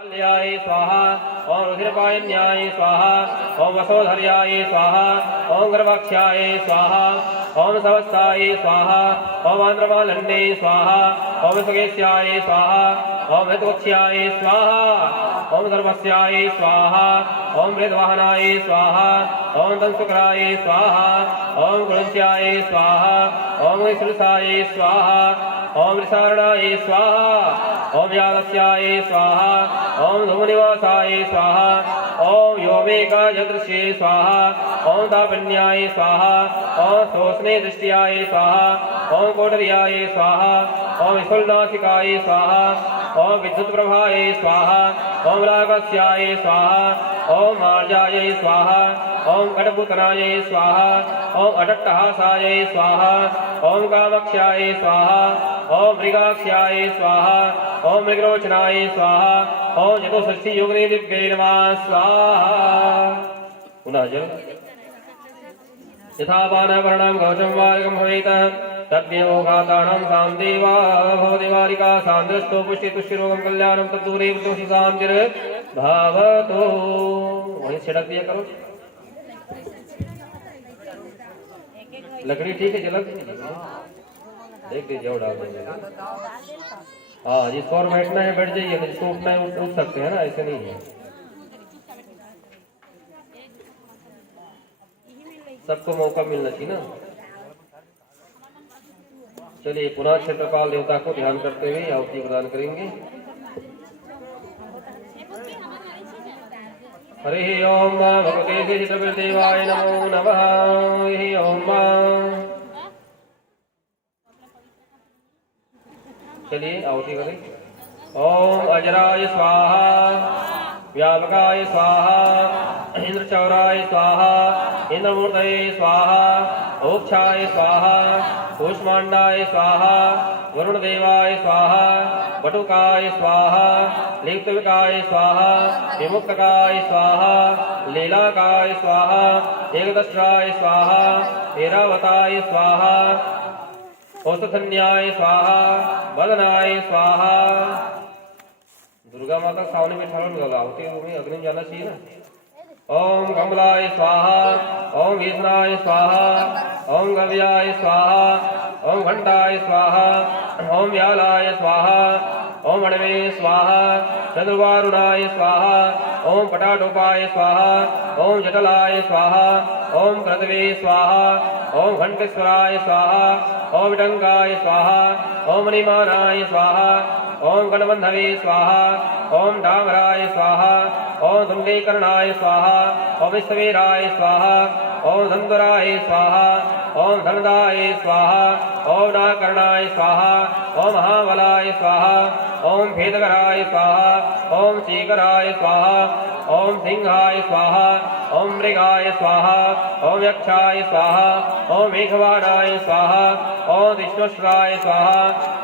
कल्याय स्वाहा ओम रुधिरपायन्याय स्वाहा ओम वसोधर्याय स्वाहा ओम गर्भाक्षाय स्वाहा ओम सवस्ताय स्वाहा ओम आंद्रमालन्ने स्वाहा ओम सुगेश्याय स्वाहा ओम हृतवक्ष्याय स्वाहा ओम धर्मस्याय स्वाहा ओम मृदवाहनाय स्वाहा ओम दंशुकराय स्वाहा ओम गुणस्याय स्वाहा ओम श्रुसाय स्वाहा ओम ऋषारणाय स्वाहा ओम यादस्याय स्वाहा ओम धूमनिवासाय स्वाहा ओम योमेकाय दृश्ये स्वाहा ओम दापन्याय स्वाहा ओम शोषणे दृष्टियाय स्वाहा ओम कोटर्याय स्वाहा ओम स्थूलनासिकाय स्वाहा ओम विद्युत प्रभाय स्वाहा ओम रागस्याय स्वाहा ओम मार्जाय स्वाहा ओम कटपुतनाय स्वाहा ओम अटट्टहासाय स्वाहा ओम कामक्ष्याय स्वाहा ओम मृगाक्ष्याय स्वाहा ओम मृगरोचनाय स्वाहा ओम चतुष्षष्टि योगिनी दिव्यै नमः स्वाहा। पुनः जल यथा पानवर्णं गौचम वार्गं भवेत् तद्व्योघातानां सामदेवा भवदेवारिका सान्द्रष्टो पुष्टितुष्टिरोगं कल्याणं तद्दूरे मृत्युषि शान्तिर् भवतु। वहीं छिड़क दिया करो लकड़ी ठीक है जलक देख दीजिए और डाल देंगे। हाँ जिसको और बैठना है बैठ जाइए, जिसको उठना है उठ सकते हैं ना, ऐसे नहीं है। सबको मौका मिलना चाहिए ना। चलिए पुनः क्षेत्रपाल देवता को ध्यान करते हुए आहुति प्रदान करेंगे। हरि ओम भगवते चित्रदेवाय नमो नमः। हरि ओम। चलिए आहुति करें। ओम अजराय स्वाहा व्यापकाय स्वाहा इंद्रचौराय स्वाहा इंद्रमूर्तये स्वाहा ओक्षाय स्वाहा कूष्मांडाय स्वाहा वरुणदेवाय स्वाहा बटुकाय स्वाहा लिप्तविकाय स्वाहा विमुक्तकाय स्वाहा लीलाकाय स्वाहा एकदस्राय स्वाहा ऐरावताय स्वाहा औषधन्याय स्वाहा बदनाय स्वाहा। दुर्गा माता सामने में ठाकुर लगा होती है, अग्नि जाना चाहिए ना। ओम कमलाय स्वाहा ओम भीषणाय स्वाहा ओम गव्याय स्वाहा ओम घंटाय स्वाहा ओम व्यालाय स्वाहा ओम अणवे स्वाहा चंद्रवारुणाय स्वाहा ओम पटाटोपाय स्वाहा ओम जटलाय स्वाहा ओम क्रतवे स्वाहा ओम घंटेश्वराय स्वाहा ओम विटंगाय स्वाहा ओम मणिमानाय स्वाहा ओम गणबंधवे स्वाहा ओम डामराय स्वाहा ओम धुंडीकरणाय स्वाहा ओम विश्ववीराय स्वाहा ओम धनुराय स्वाहा ओम धनदाय स्वाहा ओम नाकर्णाय स्वाहा ओम महाबलाय स्वाहा ओम भेदकराय स्वाहा ओम चीकराय स्वाहा ओम सिंहाय स्वाहा ओम मृगाय स्वाहा ओम यक्षाय स्वाहा ओम मेघवाणाय स्वाहा ओम विष्णुश्राय स्वाहा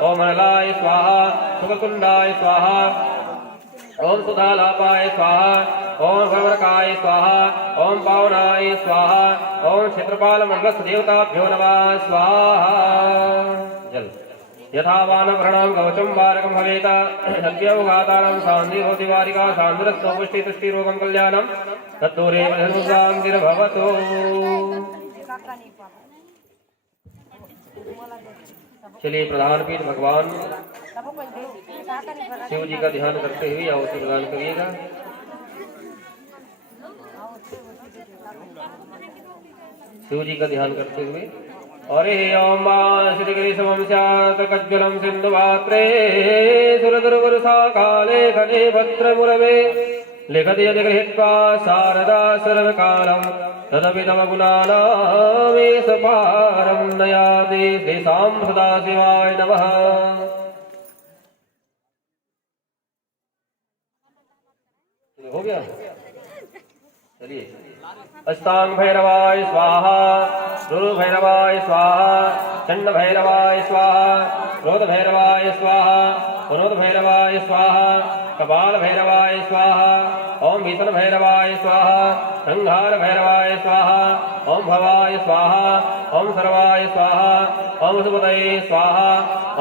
ओम मनलाय स्वाहा सुखकुंडाय स्वाहा ओम सुधालापाय स्वाहा ओम भवरकाय स्वाहा ओम पावनाय स्वाहा ओम क्षेत्रपाल मंडल देवताभ्यो नमः स्वाहा। जल यथावानभृणां गौचम वारकं भवेत सद्योगातानां शान्ति भवति वारिका शान्तिरस्तु पुष्टि तुष्टिरोगं कल्याणं तद्दूरे शान्तिर्भवतु। चलिए प्रधान पीठ भगवान शिव जी का ध्यान करते हुए आहुति प्रदान करिएगा। शिव जी का ध्यान करते हुए अरे ओम श्रीकृष्णवंशात् कज्जलं सिन्धुपात्रे सुरदुर्गुरुसा काले घने भद्रमुरवे लिखति यदि गृहीत्वा शारदा सर्वकालं तदपि तव गुणानामेष पारं नयाति तेषां सदाशिवाय नमः। हो गया। चलिए अष्टांग भैरवाय स्वाहा रुरु भैरवाय स्वाहा चंड भैरवाय स्वाहा क्रोध भैरवाय स्वाहा पुनोद भैरवाय स्वाहा कपाल भैरवाय स्वाहा। ओम भीषण भैरवाय स्वाहा। संहार भैरवाय स्वाहा। ओम भवाय स्वाहा। ओम सर्वाय स्वाहा। ओम सुपतये स्वाहा।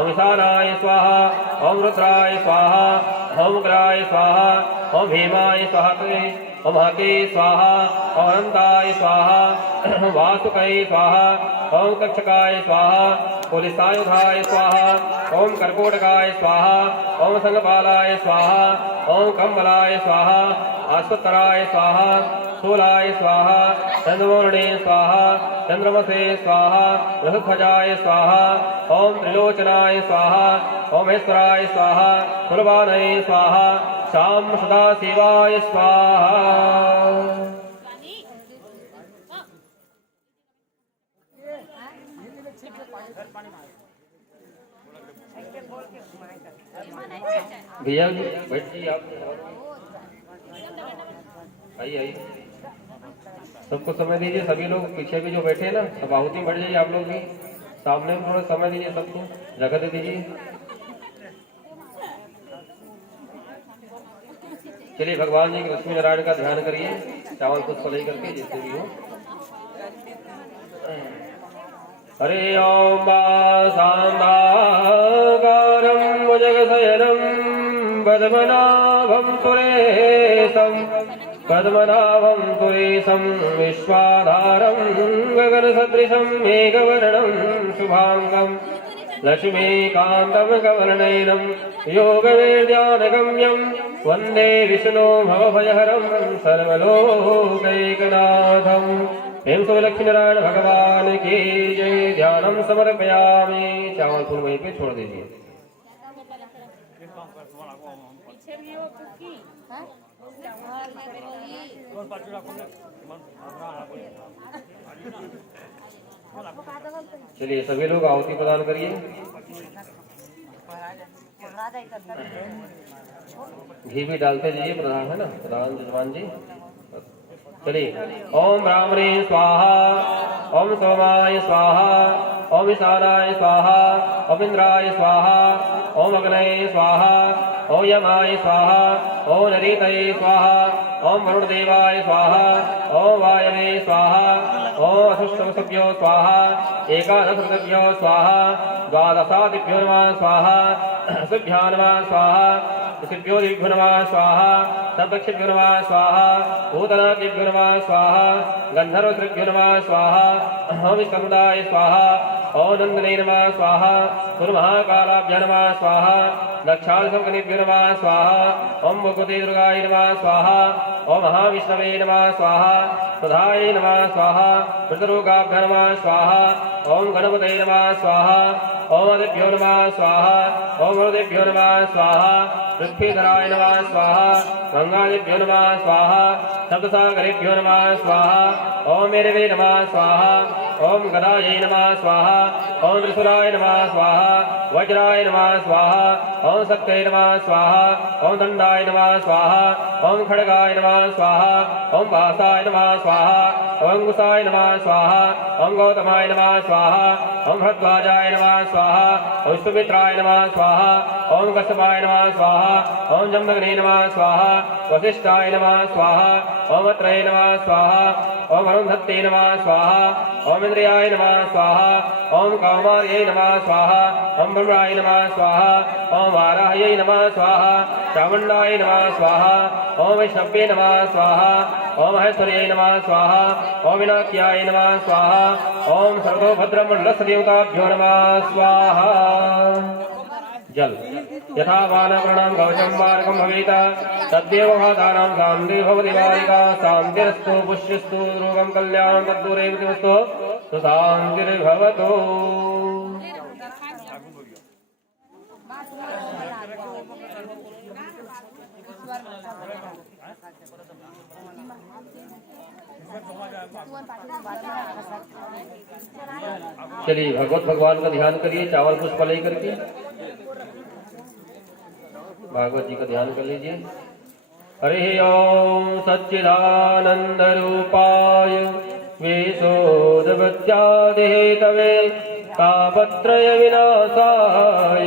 ओम ईशानाय स्वाहा। ओम रुद्राय स्वाहा। ओम उग्राय स्वाहा। ओम भीमाय स्वाहा। ओम हके स्वाहा। ओम अनंताय स्वाहा। वासुकये स्वाहा। ओम तक्षकाय स्वाहा। पुलिसायुधाय स्वाहा। ओम कर्कोटकाय स्वाहा। ओम संगपालाय स्वाहा। ओम कम्बलाय स्वाहा। आस्वत्तराय स्वाहा। शूलाय स्वाहा। चंद्रमौर्णे स्वाहा। चंद्रमसे स्वाहा। बृहध्वजाय स्वाहा। ओम त्रिलोचनाय स्वाहा। ओम महेश्वराय स्वाहा। कुलवानये स्वाहा। शाम सदाशिवाय स्वाहा। भैया जी बैठिए, आप आइए आइए, सबको समय दीजिए। सभी लोग पीछे भी जो बैठे हैं ना, सब आहुति बढ़ जाइए। आप लोग भी सामने में थोड़ा समय दीजिए, सबको जगह दे दीजिए। चलिए भगवान जी के लक्ष्मी नारायण का ध्यान करिए, चावल पुष्प ले करके जैसे भी हो। हरे ओम शांताकारं भुजगशयनं पद्मनाभं सुरेशं विश्वाधारं गगनसदृशं मेघवर्णं शुभांगं लक्ष्मीकान्तं कवर्णनयनं योगवेद्यानगम्यं वन्दे विष्णो भवभयहरं सर्वलोकैकनाथम्। एवं सब लक्ष्मी नारायण भगवान की जय। ध्यानम समर्पयामि। चावल फूल वहीं पे छोड़ दीजिए। चलिए सभी लोग आहुति प्रदान करिए। घी भी डालते जाइए, प्रधान है ना, प्रधान जजमान जी। चलिए ओम ब्राह्मणे स्वाहा। ओम सोमाय स्वाहा। ओम ईशानाय स्वाहा। ओम इंद्राय स्वाहा। ओम अग्नये स्वाहा। ओम यमाय स्वाहा। ओम नरीतये स्वाहा। ओम वरुणदेवाय स्वाहा। ओम वायवे स्वाहा। ओम अष्टवसुभ्यो स्वाहा। एकादशभ्यो स्वाहा। द्वादशादिभ्यो नमः स्वाहा। शुभ्यो नमः स्वाहा। ऋषिभ्यो दिभ्यो नमः स्वाहा। सप्तर्षिभ्यो नमः स्वाहा। भूतनादिभ्यो नमः स्वाहा। गन्धर्वऋषिभ्यो नमः स्वाहा। ओम स्कन्दाय स्वाहा। ओम नंदने नमः स्वाहा। महाकालाभ्यो नमः स्वाहा। दक्षासमग्निभ्यो नमः स्वाहा। ओम भगवते दुर्गाय नमः स्वाहा। ओम महाविष्णवे नमः स्वाहा। सुधाय नमः स्वाहा। पितृरोगाभ्यो नमः स्वाहा। ओम गणपते नमः स्वाहा। ओम आदिभ्यो नमः स्वाहा। ओम वरुदेभ्यो नमः स्वाहा। पृथ्वीधराय नमः स्वाहा। गंगादिभ्यो नमः स्वाहा। सप्तसागरेभ्यो नमः स्वाहा। ओम मेरवे नमः स्वाहा। ओम गदायै नमः स्वाहा। ओम त्रिशूलाय नमः स्वाहा। वज्राय नमः स्वाहा। ओम शक्तये नमः स्वाहा। ओम दंडाय नमः स्वाहा। ओम खड्गाय नमः स्वाहा। ओम भासाय नमः स्वाहा। ओम अंकुशाय नमः स्वाहा। ओम गौतमाय नमः स्वाहा। ओम भरद्वाजाय नमः स्वाहा। ओम सुमित्राय नमः स्वाहा। ओम कश्यपाय नमः स्वाहा। ओम जमदग्ने नमः स्वाहा। वसिष्ठाय नमः स्वाहा। ओम अत्रये नमः स्वाहा। ओम अरुन्धत्ते नमः स्वाहा। ओम इंद्रियाय नमः स्वाहा। ओम कामार्यै नमः स्वाहा। ओम ब्रह्माय नमः स्वाहा। ओम वाराह्यै नमः स्वाहा। चामुण्डाय नमः स्वाहा। ओम वैष्णव्ये नमः स्वाहा। ओम महेश्वर्यै नमः स्वाहा। ओम विनाक्याय नमः स्वाहा। ओम सर्वभद्रमण्डलदेवताभ्यो नमः स्वाहा। जल यथा बालकर्णां कवचं मार्गं भवेत् तद्देव भातानां शान्तिः भवति बालिका शान्तिरस्तु पुष्यस्तु रोगं कल्याणं तद्दूरे वस्तु सुशान्तिर्भवतु। चलिए भगवत भगवान का ध्यान करिए, चावल पुष्प लेकर के भागवत जी का ध्यान कर लीजिए। हरि ओम सच्चिदानंद रूपाय विशोधवत्यादिहेतवे तापत्रय विनाशाय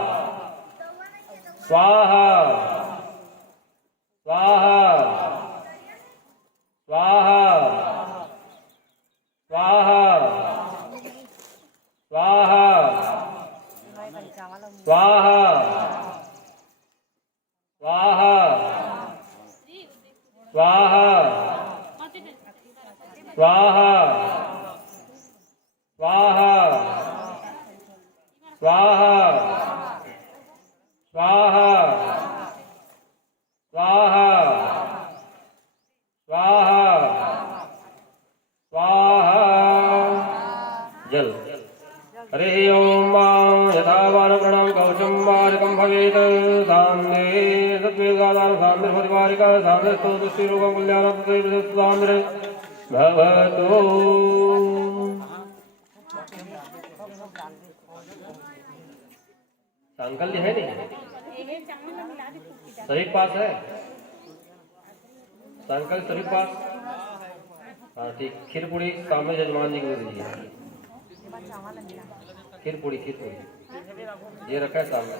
स्वाहा स्वाहा स्वाहा स्वाहा स्वाहा स्वाहा स्वाहा स्वाहा जल। हरे ओम यथा वानप्रणं कवचं मारकं भवेत् सान्धे सत्वेगादान सान्धे परिवारिका सान्धे स्तोत्रस्य रोगं कल्याणं तथैव सान्धे भवतु। सांकल्य है नहीं, शरीर पास है, सांकल्य शरीर पास। हाँ ठीक। खीर पूड़ी सामने जजमान जी को दे दीजिए। खीर पूड़ी ये रखा है सामने,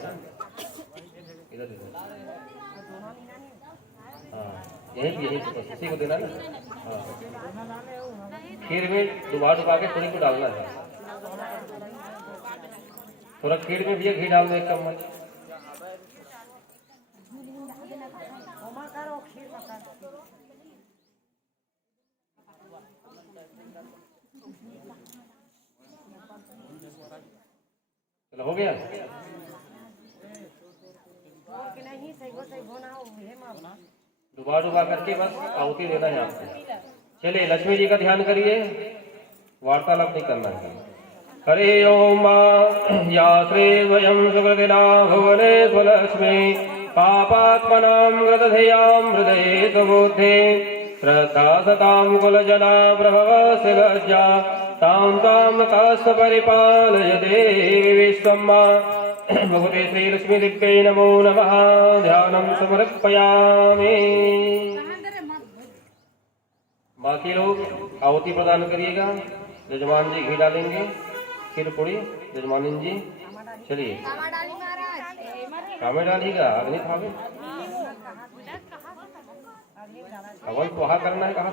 इधर दे दो। हाँ यही तो इसी को देना ना। हाँ खीर में डुबा के थोड़ी को डालना है। थोड़ा खीर में भी घी डाल दो 1 चम्मच। चलो हो गया। डुबा करके बस आहुति देना है आपको। चलिए लक्ष्मी जी का ध्यान करिए, वार्तालाप नहीं करना है। हरे ओम या श्री स्वयं सुकृतिना भुवने स्वलक्ष्मी पापात्मनां गतधियां हृदये सुबुद्धे श्रद्धा सतां कुलजना प्रभवस्य लज्जा तां तां काश्च परिपालय देवी विश्वम्मा। भगवते श्रीलक्ष्मी दिव्यै नमो नमः। ध्यानं समर्पयामि। बाकी लोग आहुति प्रदान करिएगा। यजमान जी घी डालेंगे, खीर पूड़ी यजमानी जी। चलिए कामे डालिएगा, अग्नि थावे हवन पोहा करना है। कहा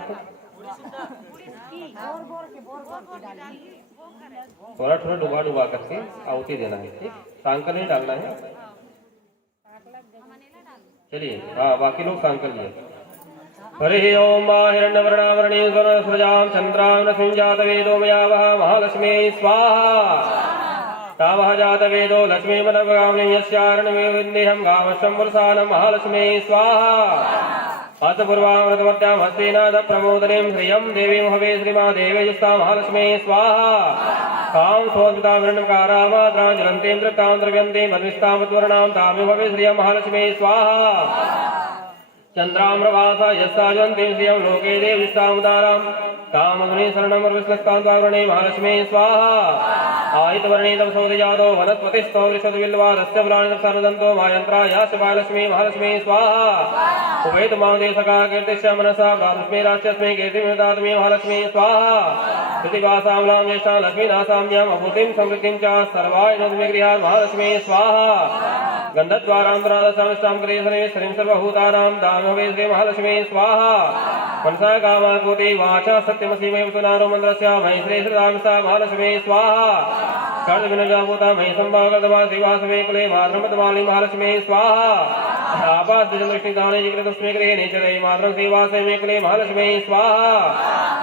थोड़ा थोड़ा डुबा करके आहुति देना है। ठीक, सांकल नहीं डालना है। चलिए हाँ बाकी लोग सांकल लिए। हरि ओम हिरण्यवर्णावरणे स्वर्णस्रजां चन्द्रां लक्ष्मीं जातवेदो मया वह महालक्ष्मी स्वाहा। तावः जातवेदो लक्ष्मी मनोगामिनीं यस्यारणमेवन्देहं गावश्वं पुरुषानं महालक्ष्मी स्वाहा। अथ पूर्वामृतमत्यां हस्तेन प्रमोदनीं श्रियं देवीं हवे श्रीमादेवयुस्ता महालक्ष्मी स्वाहा। तां स्वस्मितां हिरण्यकारामात्रां ज्वलन्तीं तृप्तां द्रव्यन्तीं मन्विष्टां मत्वर्णां तामिं हवे श्रियं महालक्ष्मी स्वाहा। चन्द्राम्रभासा यस्ताजन्तीं श्रियं लोके देवीस्तामुदारां तामग्नि शरणमर्विष्णस्तान्तावरणे महालक्ष्मी स्वाहा। आयितवर्णे तपसोदजातो वनस्पतिस्थो वृषद्विल्वारस्य प्राणितप्सानदन्तो मायन्त्रा यास्य महालक्ष्मी महालक्ष्मी स्वाहा। उभेत मादेशका कीर्तिश्च मनसा प्रातस्मै राष्ट्रस्मै कीर्तिमिदात्मे महालक्ष्मी स्वाहा। प्रतिभासाम्लां ज्येष्ठां लक्ष्मीनासाम्याम् अभूतिं समृद्धिं च सर्वाय नोद्मे गृहात् महालक्ष्मी स्वाहा। गन्धद्वारान्तरादशां कृतेशने श्रीं सर्वभूतानां दामवे श्री महालक्ष्मी स्वाहा। मनसा कामाकुति वाचा सत्यमसीमय सुनारो मन्द्रस्य मयि श्री श्रीरामसा महालक्ष्मी स्वाहा। कर्णविनजाभूता मयि संभागदमा श्रीवासवे कुले मातृमतमाली महालक्ष्मी स्वाहा। आपादृष्टिदाने जिकृतस्मै गृहे नेचरे मातरं श्रीवासे मे कुले महालक्ष्मी स्वाहा।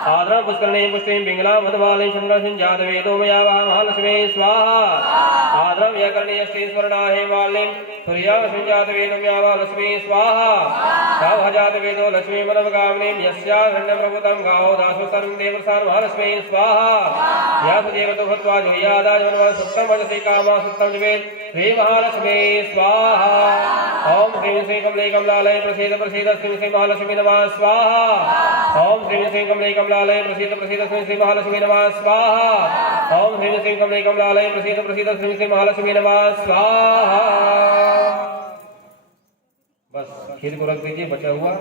आद्रां पुष्करणे पुष्टिं पिङ्गलां मधुबालिं चन्द्रसिं जातवेदो मया वह महालक्ष्मी स्वाहा। आद्रां व्याकरणे श्रीस्वर्णा हेमालिं सूर्यां जातवेदो मया वह लक्ष्मी स्वाहा। तावः जातवेदो लक्ष्मी मनोगामिनीं यस्या हिरण्यप्रभुतं गावो दासो सर्वं देवसान् महालक्ष्मी स्वाहा। व्यासदेवतो भूत्वा जुह्यादाजवन्वा सुप्तं वचसि कामा सुप्तं जवेत् श्री महालक्ष्मी स्वाहा। ओम ह्रीं श्रीं कमले कमलालय प्रसीद प्रसीद श्रीं श्री महालक्ष्मी नमः स्वाहा। ओम ह्रीं श्रीं कमले कमलालय प्रसीद प्रसीद श्रीं श्री महालक्ष्मी नमः स्वाहा। ओम ह्रीं श्रीं कमले कमलालय प्रसीद प्रसीद श्रीं श्री महालक्ष्मी नमः स्वाहा। बस खीर को रख दीजिए, बचा हुआ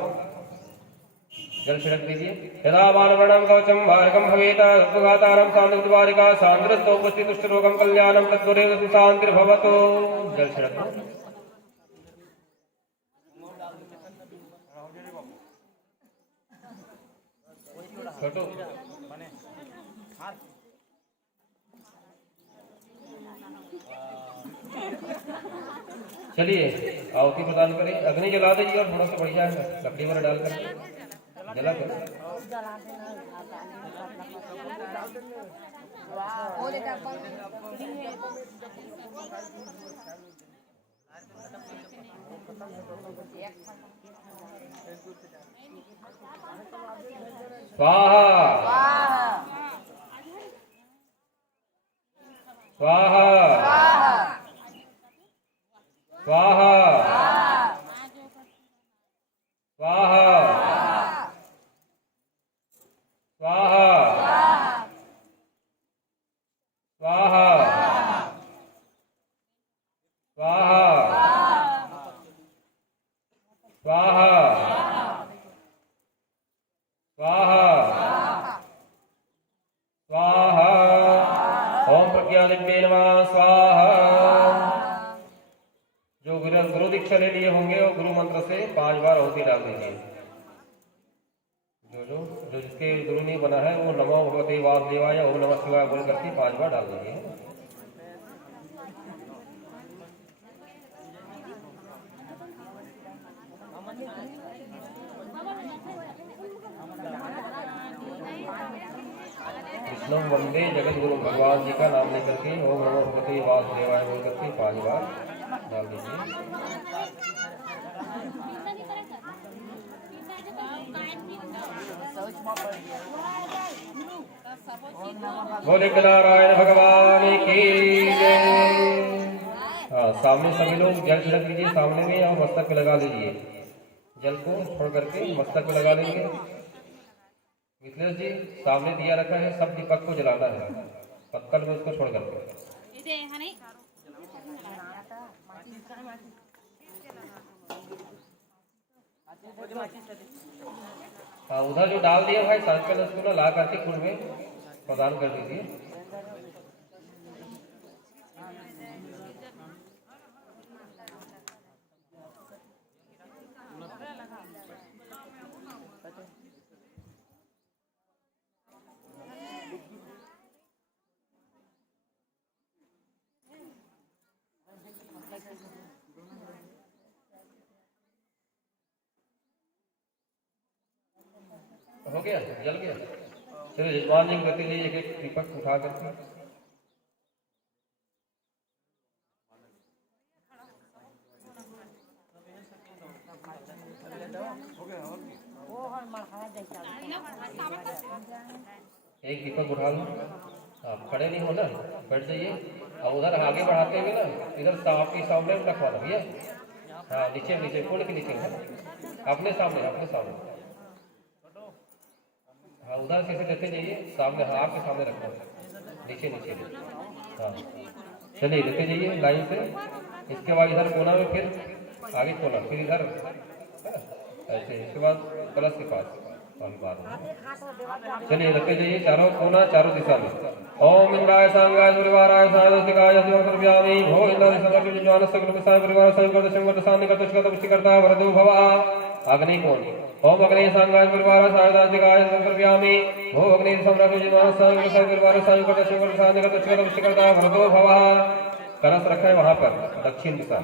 जल छिड़क दीजिए। यदा बालवर्णं कवचं भार्गं भवेत् सुगातारं सान्द्रद्वारिका सान्द्रस्तो पुष्टि तुष्टरोगं कल्याणं तद्वरेव शान्तिर्भवतु। जल छिड़क दो। छोटो चलिए आहुति प्रदान करें। अग्नि जला दीजिए और थोड़ा सा बढ़िया लकड़ी वगैरह डाल कर जला कर स्वाहा स्वाहा स्वाहा स्वाहा स्वाहा स्वाहा स्वाहा स्वाहा स्वाहा स्वाहा ओम प्रज्ञादिव्ये नमः स्वाहा। जो गुरु दीक्षा ले लिए होंगे वो गुरु मंत्र से 5 बार आहुति डाल दीजिए। जो जिसके गुरु नहीं बना है वो नमो भगवते वासुदेवाय ओम नमः शिवाय बोल करके 5 बार डाल दीजिए। विष्णु वंदे जगत गुरु भगवान जी का नाम लेकर के ओम नमो भगवते वासुदेवाय बोल करके 5 बार डाल दीजिए। बोले नारायण भगवान की जय। हाँ, सामने सभी लोग जल छिड़क लीजिए सामने में और मस्तक पे लगा लीजिए। जल को छोड़ करके मस्तक पे लगा लेंगे। मिथिलेश जी सामने दिया रखा है, सब दीपक को जलाना है पत्तल में, उसको छोड़ करके। हाँ, उधर जो डाल दिया भाई सांकल उसको ना ला करके कुंड में प्रदान कर दीजिए। हो गया, जल गया। चलो यजमान जी गति लीजिए, एक एक दीपक उठा करके। एक दीपक उठा लो। आप खड़े नहीं हो ना, बैठ जाइए और उधर आगे बढ़ाते हुए ना इधर आपके सामने रखवाना भैया। हाँ, नीचे नीचे कोण के नीचे अपने सामने अपने सामने। हाँ, उधर कैसे लेते जाइए सामने। हाँ, आपके सामने रखो, नीचे नीचे। हाँ, चलिए लेते जाइए लाइन से। इसके बाद इधर कोना में, फिर आगे कोना, फिर इधर ऐसे। इसके बाद कलश के पास चलिए रखते जाइए चारों कोना, चारों दिशा में। ओम इंद्राय सांगाय परिवाराय सायदिकाय सर्वकर्म्यामि भो इंद्राय सर्वकर्म्यान सकल साय परिवार संगत संगत सानिकत तुष्कत पुष्टिकर्ता वरदो भव। अग्नि कोण। ओम अग्नि सांगाय परिवाराय सायदिकाय सर्वकर्म्यामि भो अग्नि संरक्षण साय परिवार संगत संगत सानिकत तुष्कत पुष्टिकर्ता वरदो भव। कलश रखा है वहां पर दक्षिण दिशा।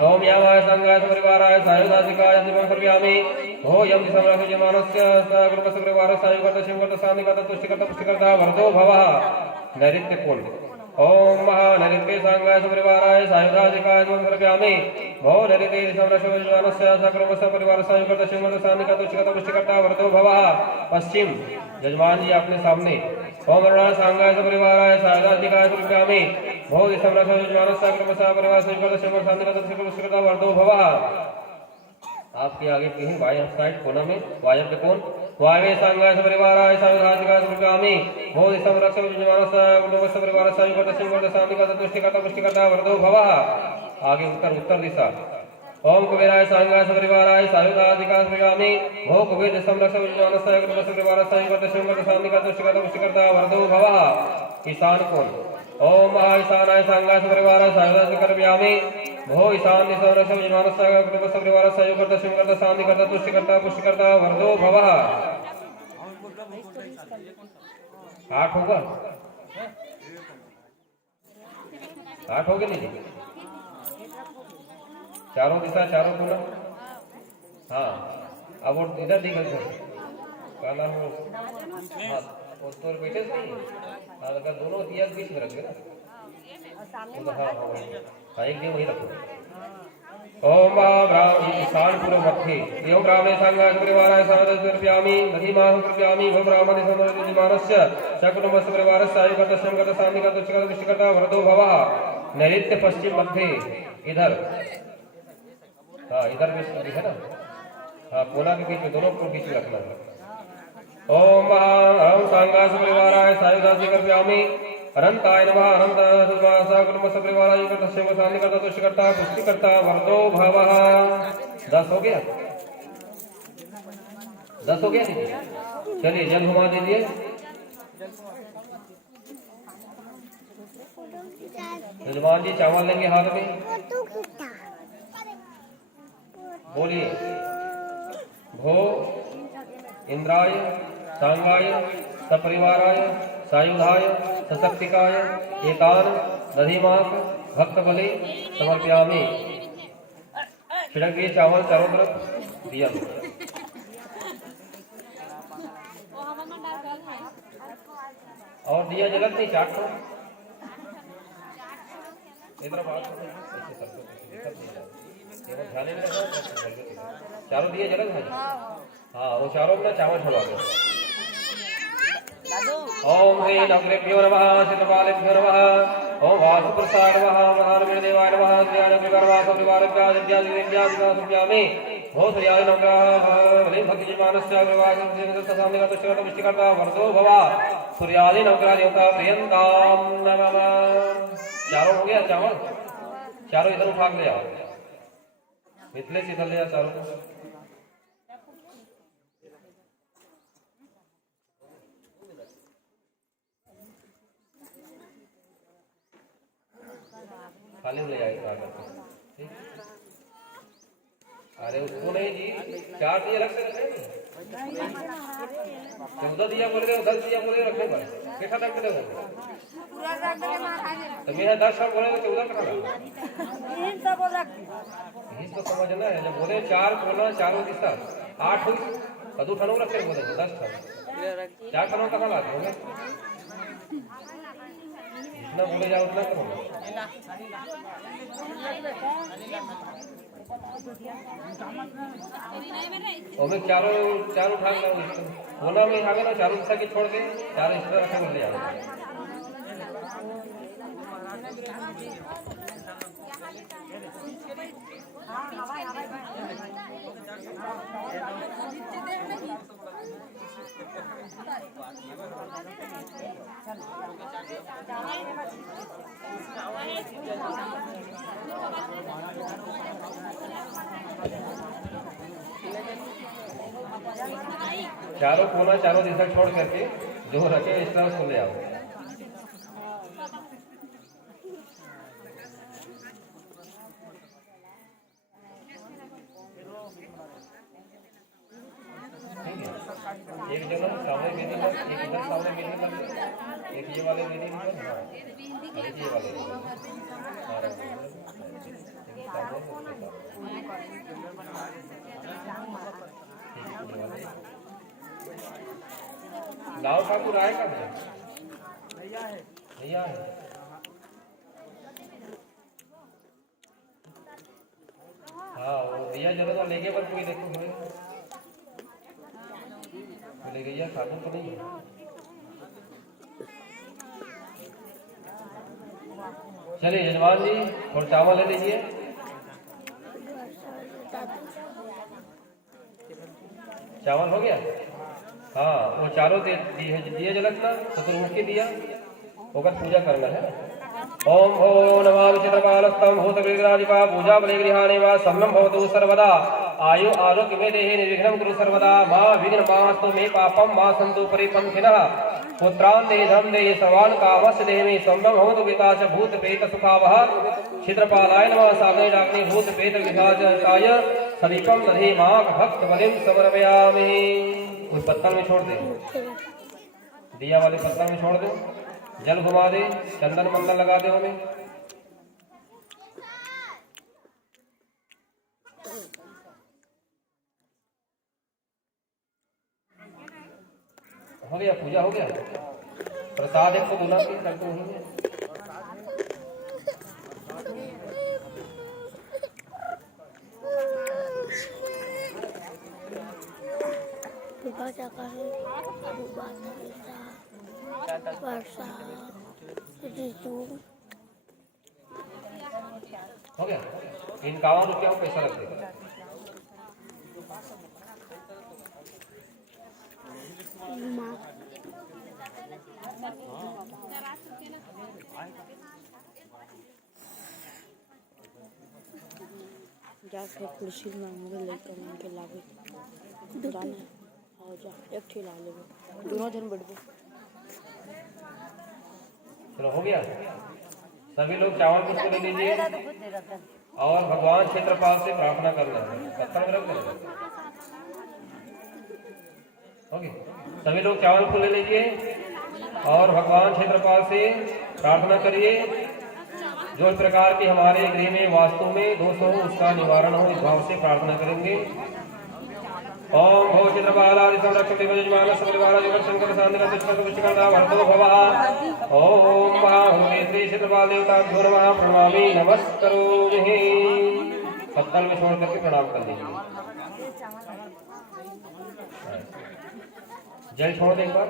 ओम यामाय संगाय परिवाराय सायुधाधिकाय दिवकर्म्यामि हो यम दिशमरासु मानस्य सगुरुपस परिवार सायुगत शिवगत सानिगत तुष्टिगत पुष्टिकर्ता वरदो भवः। नैऋत्य कोण। ओम महानैऋत्य संगाय परिवाराय सायुधाधिकाय दिवकर्म्यामि हो नैऋत्य दिशमरासु मानस्य सगुरुपस परिवार सायुगत शिवगत सानिगत तुष्टिगत पुष्टिकर्ता वरदो भवः। पश्चिम। यजमान जी अपने सामने। ओम अरुणा सांगाय परिवाराय सायुधाधिकाय दिवकर्म्यामि भो दिशमरासु मानस्य सगुरुपस परिवार सायुगत शिवगत सानिगत तुष्टिगत पुष्टिकर्ता वरदो भवः। आपके आगे कहीं वायव्य साइड कोना में वायव्य कोण। वायव्य सांगाय परिवाराय सायुधाधिकाय दिवकर्म्यामि भो दिशमरासु मानस्य परिवार सायुगत शिवगत सानिगत तुष्टिगत पुष्टिकर्ता वरदो भवः। आगे उत्तर उत्तर दिशा। ओम कुबेराय सांगाय परिवाराय सायुधाधिकाय दिवकर्म्यामि भो कुबेर दिशमरासु मानस्य परिवार सायुगत शिवगत सानिगत तुष्टिगत पुष्टिकर्ता वरदो भवः। ईशान कोण। ओम महाईशानाय सांगाय परिवाराय सायुधाधिकाय दिवकर्म्यामि भो ईशान दिशमरासु मानस्य परिवार सायुगत शिवगत सानिगत तुष्टिगत पुष्टिकर्ता वरदो भवः। 8 होगा, 8 हो गए नहीं? चारों दिशा चारों कोना। हाँ, अब वो इधर दिख काला हो हाँ, वो तो बैठे नहीं हाँ, अगर दोनों दिया बीच में रख दे ना तो हाँ हाँ एक दिन वही रखो। ओम ब्राह्मण मध्ये एवं ब्राह्मणे संघ परिवाराय समर्पयामि दधिमाह समर्पयामि भो ब्राह्मणे समर्पयामिमानस्य सकुटुम्बस्य परिवारस्य आयुर्गतस्य गतसान्निगत दुष्कर्ता दुष्कर्ता वरदो भवः। नैऋत्य पश्चिम मध्य इधर हाँ इधर भी है ना हाँ कोना के बीच में दोनों को बीच में रखना है। ओम सांगास परिवाराय सायुधास्य समर्पयामि अनंताय नमः अनंत कुटुंब सपरिवाराय युगतस्य वसान्निगत दुष्कर्ता पुष्टिकर्ता वरदो भवः। 10 हो गया 10 हो गया चलिए जल घुमा दीजिए। यजमान जी चावल लेंगे हाथ में बोलिए भो इंद्राय सांगाय सपरिवाराय सायुधाय सशक्तिकाय एकान दधिमाक भक्त बलि समर्पयामि। छिड़किए चावल चारों तरफ दिया और दिया जलत नहीं चाट करो इधर चारों दिए जलत है हाँ वो चारों में चावल छुड़ा दो। ओम ह्रीं अग्रेभ्यो नमः चित्रपालेभ्यो नमः ओम वासुप्रसाद नमः महादेवाय नमः ज्ञानविकारवासविवारत्यादित्यादिव्यादिव्यामि भो श्रियाय नमः बलिं भक्तिमानस्य विष्टिकर्ता वरदो भवः। सूर्यादि नवग्रह देवता प्रियंताम नमः। चारों हो गया चावल चारों इधर उठा ले आओ मिथले से इधर ले आओ चारों खाली ले आएगा ठीक। अरे उसको नहीं जी 4 दिए अलग से रखे उधर दिया बोले उधर दिया बोले रखने पर कैसा रख दे तो मेरा 10 सब बोले 14 रखा तो समझना है जब बोले 4 कोना चारों दिशा 8 हुई कदू ठनों रखे बोले 10 ठन 4 ठनों कहाँ लाते होंगे जितना बोले जाओ उतना करो और चारों उठा लो बोला में आगे ना चारों दिशा के छोड़ के चारों इस तरह रखे ले आओ। चारों कोना चारों दिशा छोड़ करके जो रखे इस तरह से ले आओ। एक जगह सामने बेदी पर एक इधर सामने बेदी पर एक ये वाले बेदी पर हाँ एक ये वाले लाओ ठाकुर आए कब है भैया है हाँ वो भैया जरूर तो लेके बस कोई देखो ले गई ठाकुर तो नहीं है। चलिए यजमान जी और चावल ले लीजिए। चावल हो गया हाँ वो चारों दिए जलत ना चतुर्मुख के दिया होकर पूजा करना है। ओम भो नमः चित्रपालस्तम भूतविग्रहाधिपा पूजा बलिगृहाणि वा सम्यं भवतु सर्वदा आयु आरोग्य में देहि निर्विघ्नं कुरु सर्वदा मा विघ्नमास्तु मे पापं मा सन्तु परिपन्थिनः पुत्रान् देहि धनं देहि सर्वान् कामस्य देहि सम्यं भवतु पिता च भूत प्रेत सुखावः। चित्रपालाय नमः साधनाग्नि भूत प्रेत विभाजकाय समीपम दधि मां भक्त बलिं समर्पयामि। उस पत्थर में छोड़ दे दिया वाले पत्थर में छोड़ दो जल घुमा दे चंदन मंदन लगा दे हमें। हो गया, पूजा हो गया। प्रसाद 100 दूना की करते होंगे। हो गया। 51 रुपया पैसा रख देगा। जाके खुर्शी मांगे लेकर उनके लागे जाने और जा एक ठेला ले दोनों दिन बैठो। चलो हो गया। सभी लोग चावल पुष्प ले लीजिए और भगवान क्षेत्रपाल से प्रार्थना करना है। पत्थर में रख देना। ओके, सभी लोग चावल फूल ले लीजिए और भगवान क्षेत्रपाल से प्रार्थना करिए जो इस प्रकार के हमारे गृह में वास्तु में दोष हो उसका निवारण हो, इस भाव से प्रार्थना करेंगे। ओम भो क्षेत्रपालादि संरक्षक देवयजमान सकलवारा जगत शंकर सांद्र तुष्कर विष्णुकर्ता वर्तो भवः। ओम बाहुवे श्री क्षेत्रपाल देवताभ्यो नमः प्रणमामि नमस्करोमि। पत्तल में छोड़ करके प्रणाम कर लीजिए। जल छोड़ दे एक बार।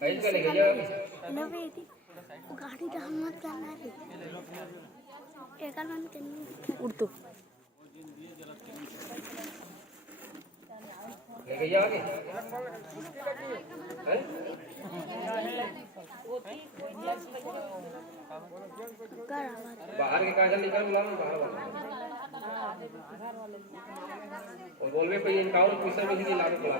कैसे चलेगा ये? गाड़ी डाल मत करना रे। एकर मन करनी उड़ तो ले गया आगे। बाहर के कागज निकाल बुला बाहर वाला और बोलवे पे 51 पैसा में ही लाने बुला।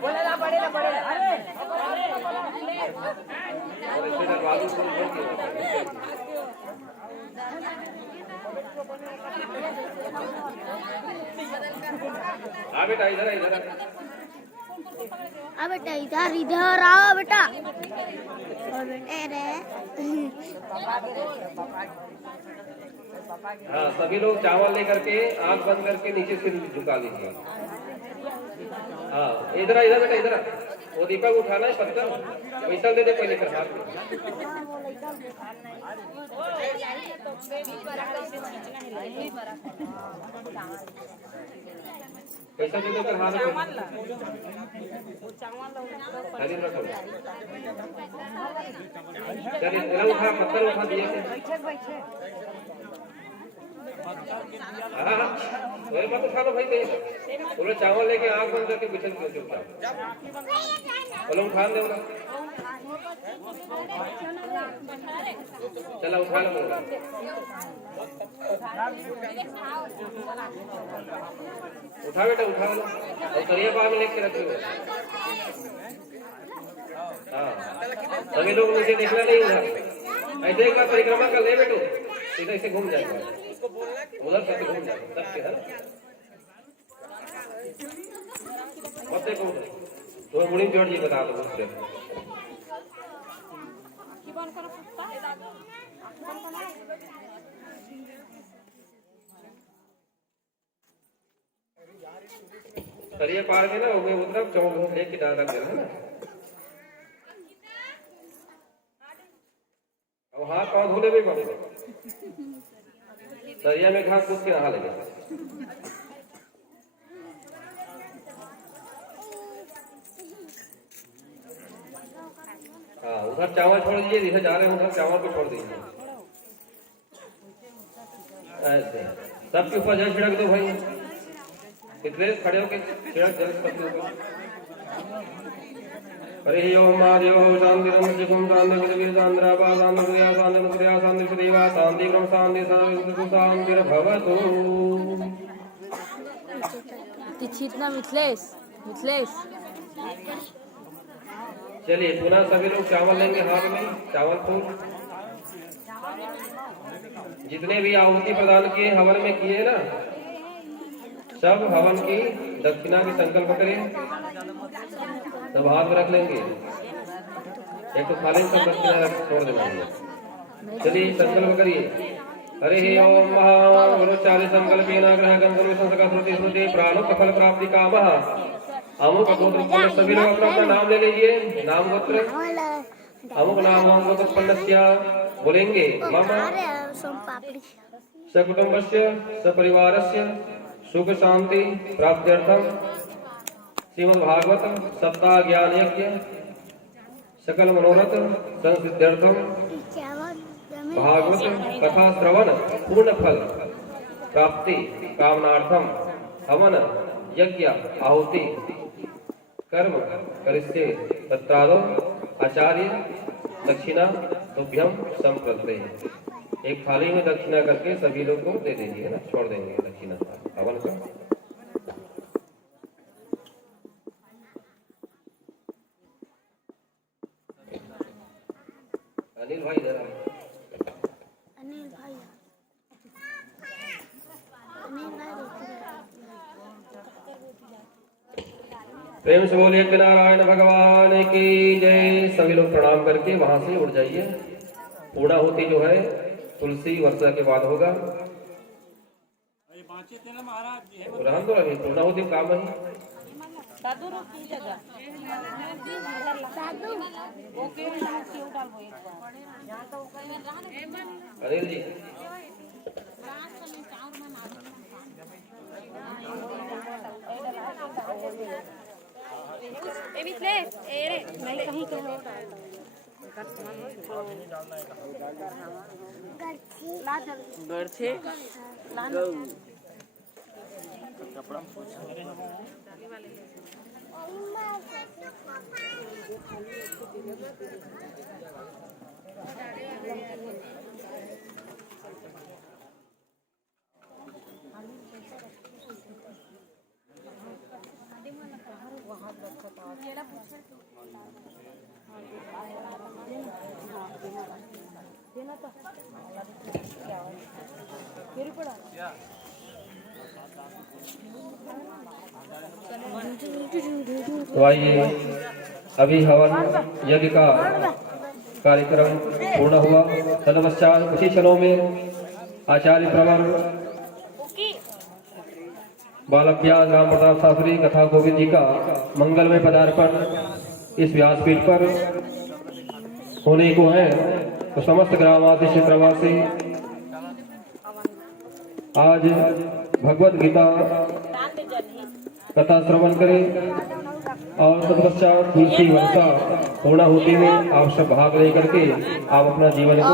बोलेला पड़ेला अरे और इससे दरवाजे को खोल दिया। आ बेटा इधर इधर आ बेटा इधर आओ बेटा। और बेटे रे हाँ, सभी लोग चावल लेकर के आंख बंद करके नीचे सिर झुका लीजिए। हाँ, इधर इधर बेटा इधर। वो दीपक उठाना है पत्थर पैसा दे दे पहले कर हाथ में। पैसा दे दे कर हाथ में खाली रखो। चलिए इधर उठा पत्थर उठा दिए। हाँ वही मत उठा लो भाई। बोलो चावल लेके आँख बंद करके बिठल दो चुपचाप। बोलो उठा दे बोला। चला उठा लो। उठा बेटा उठा लो और करिया बाग में लेके रखिए। हाँ सभी लोग नीचे देखना नहीं उधर। ऐसे एक बार परिक्रमा कर ले बेटो सीधा ऐसे घूम जाएगा उधर से घूम जाएगा सबके है। देखो तो मुड़ी जोड़ जी बता दो उससे। करिए पार में ना वो उधर चौक लेके डाल रख देना है ना। और हाथ पाँव धोले भी बाबू दरिया में घास कूद के नहा लगे। हाँ उधर चावल छोड़ दीजिए जिधर जा रहे हैं उधर चावल को छोड़ दीजिए। ऐसे सबके ऊपर जल छिड़क दो भाई। कितने खड़े होके छिड़क जल सबके ऊपर। हरि ओम महादेव शांति शांति सदैव शांति ब्रह्म शांति शांति भवतु। छीटना मिथिलेश मिथिलेश। चलिए पुनः सभी लोग चावल लेंगे हाथ में चावल फूल। जितने भी आहुति प्रदान किए हवन में किए ना, सब हवन की दक्षिणा की संकल्प करें। सब हाथ में रख लेंगे, एक तो थाली सब दक्षिणा रख छोड़ देना। चलिए संकल्प करिए। हरे ओम महा 40 संकल्पेन ग्रह गंधर्व संस्कार श्रुति स्मृति प्राणों फल प्राप्ति कामः अमुक गोत्र उत्पन्न। सभी लोग अपना अपना नाम ले लीजिए, नाम गोत्र। अमुक नाम गोत्र उत्पन्नस्य बोलेंगे। मम सकुटुम्बस्य सपरिवारस्य सुख शांति प्राप्त्यर्थम श्रीमद्भागवत सप्ताह ज्ञान यज्ञ सकल मनोरथ संसिद्ध्यर्थम भागवत कथा श्रवण पूर्ण फल प्राप्ति कामनार्थम हवन यज्ञ आहुति कर्म करिष्ये तत्रादौ आचार्य दक्षिणा तुभ्यम संप्रदते। एक थाली में दक्षिणा करके सभी लोग को दे दीजिए ना, छोड़ देंगे दक्षिणा हवन का। अनिल भाई इधर आओ। अनिल भाई प्रेम से बोलिए कि नारायण भगवान की जय। सभी लोग प्रणाम करके वहां से उठ जाइए। पूर्णाहुति जो है तुलसी वर्षा के बाद होगा। रहन दो अभी, पूर्णाहुति काम है। अनिल जी गढ़े तो आइए, अभी हवन यज्ञ का कार्यक्रम पूर्ण हुआ। तदपश्चात कुछ ही क्षणों में आचार्य प्रवर बालक राम प्रताप शास्त्री कथा गोविंद जी का मंगलमय पदार्पण इस व्यासपीठ पर होने को है। तो समस्त ग्रामवासी क्षेत्रवासी आज भगवत गीता कथा श्रवण करें और तत्पश्चात तुलसी वर्षा पूर्णाहुति में आवश्यक भाग लेकर के आप अपना जीवन को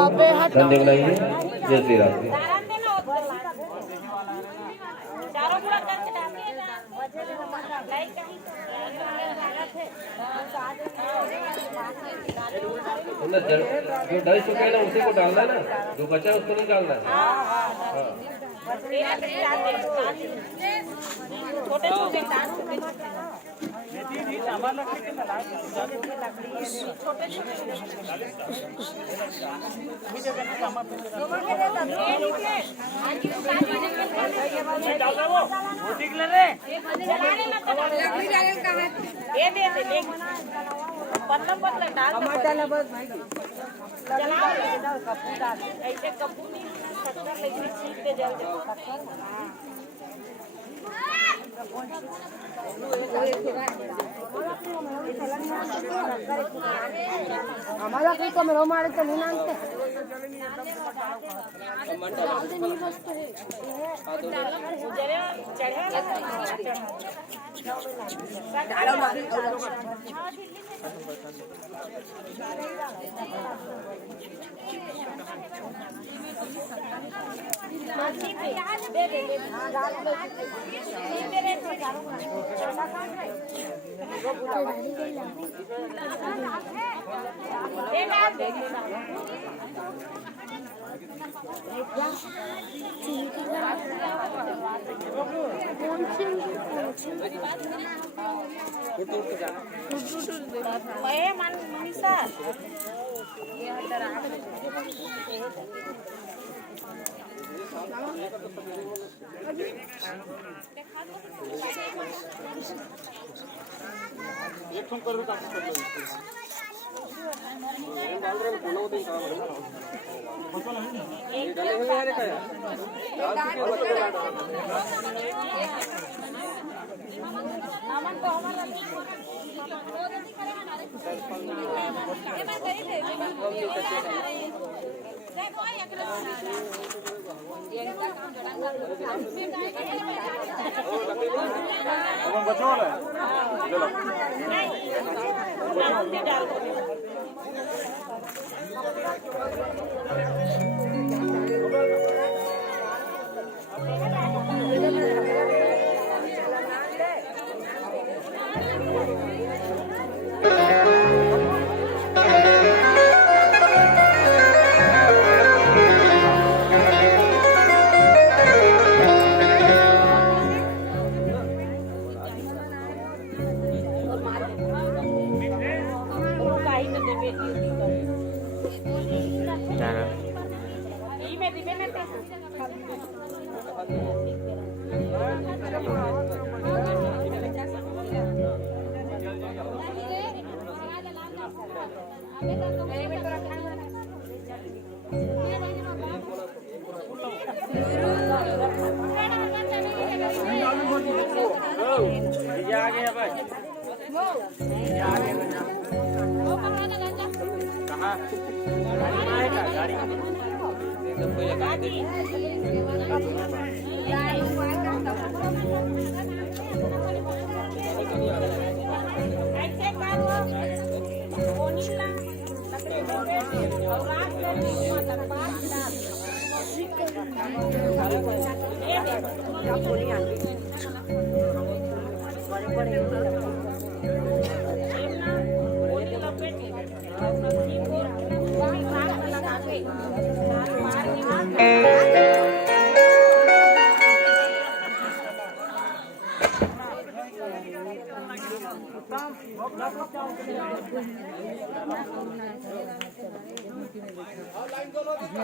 धन्य बनाइए। जय श्री राम। जो डर चुका है ना उसी को डालना ना, जो बचा उसको नहीं डालना। हमारा कोई कमरों मारे तो नहीं मानते।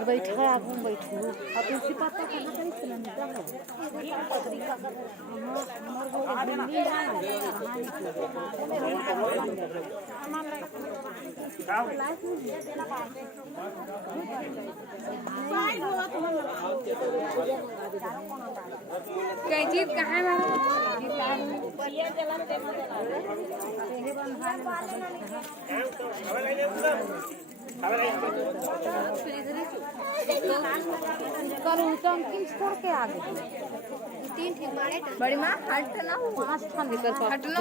बैठा आगू बैठू अब तुलसी पत्ता कहाँ कहीं सिलेंडर चीज कहाँ छोड़ के आ गए बड़ी माँ हट ना पाँच ठान लेकर हटना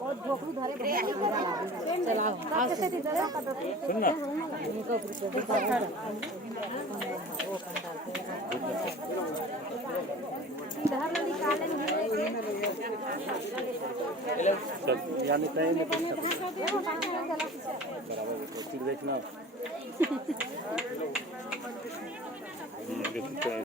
और झोपड़ी धरे चलाओ यानी तय में देखना